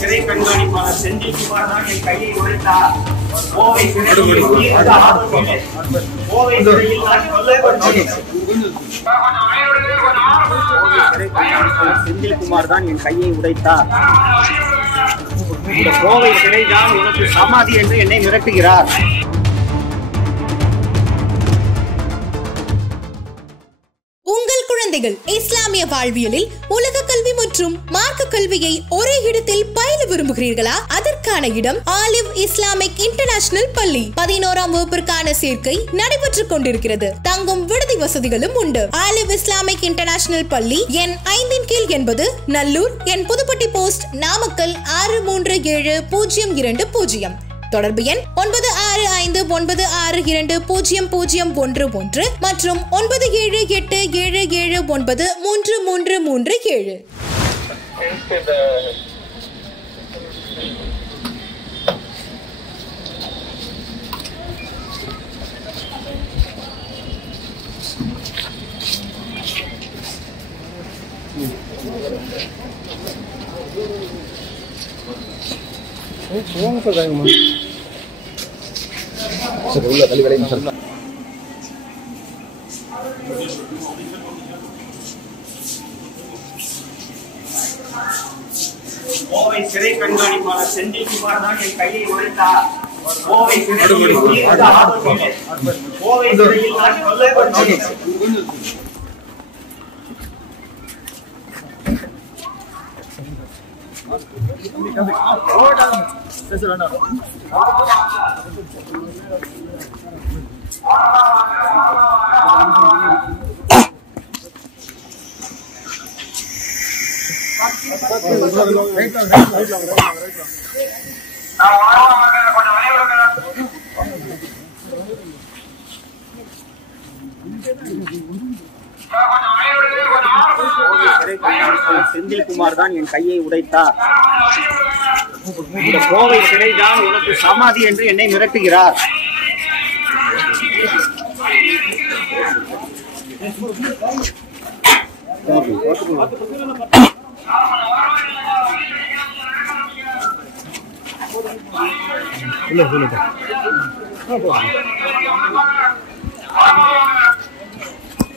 சிறை கண்காணிப்பாளர் செந்தில்குமார் தான் என் கையை உடைத்தார். கோவை சிறையில் செந்தில்குமார் தான் என் கையை உடைத்தார். இந்த கோவை சிறைதான் உனக்கு சமாதி என்று என்னை மிரட்டுகிறார். உங்கள் குழந்தைகள் இஸ்லாமிய வாழ்வியலில் உலக கல்வி மற்றும் மார்க்க கல்வியை ஒரே இடத்தில் பயில விரும்புகிறீர்களா? அதற்கான இடம் ஆலிவ் இஸ்லாமிக் இன்டர்நேஷனல் பள்ளி. 11ஆம் வகுப்பிற்கான சேர்க்கை நடைபெற்றுக் கொண்டிருக்கிறது. தங்கும் விடுதி வசதிகளும் உண்டு. ஆலிவ் இஸ்லாமிக் இன்டர்நேஷனல் பள்ளி எண் 5 கீழ் 80, நல்லூர், என் புதுப்பட்டி போஸ்ட், நாமக்கல் 637020. தொடர்பு எண் 9659620011 மற்றும் 9787793337. கோவை சிறை கண்காணிப்பாளர் செந்தில்குமார் தான் என் கையை உடைத்தார். கோவை சிறையில் செந்தில்குமார் தான் என் கையை உடைத்தார். இந்த கோவை சிறைதான் உனக்கு சமாதி என்று என்னை மிரட்டுகிறார். இல்ல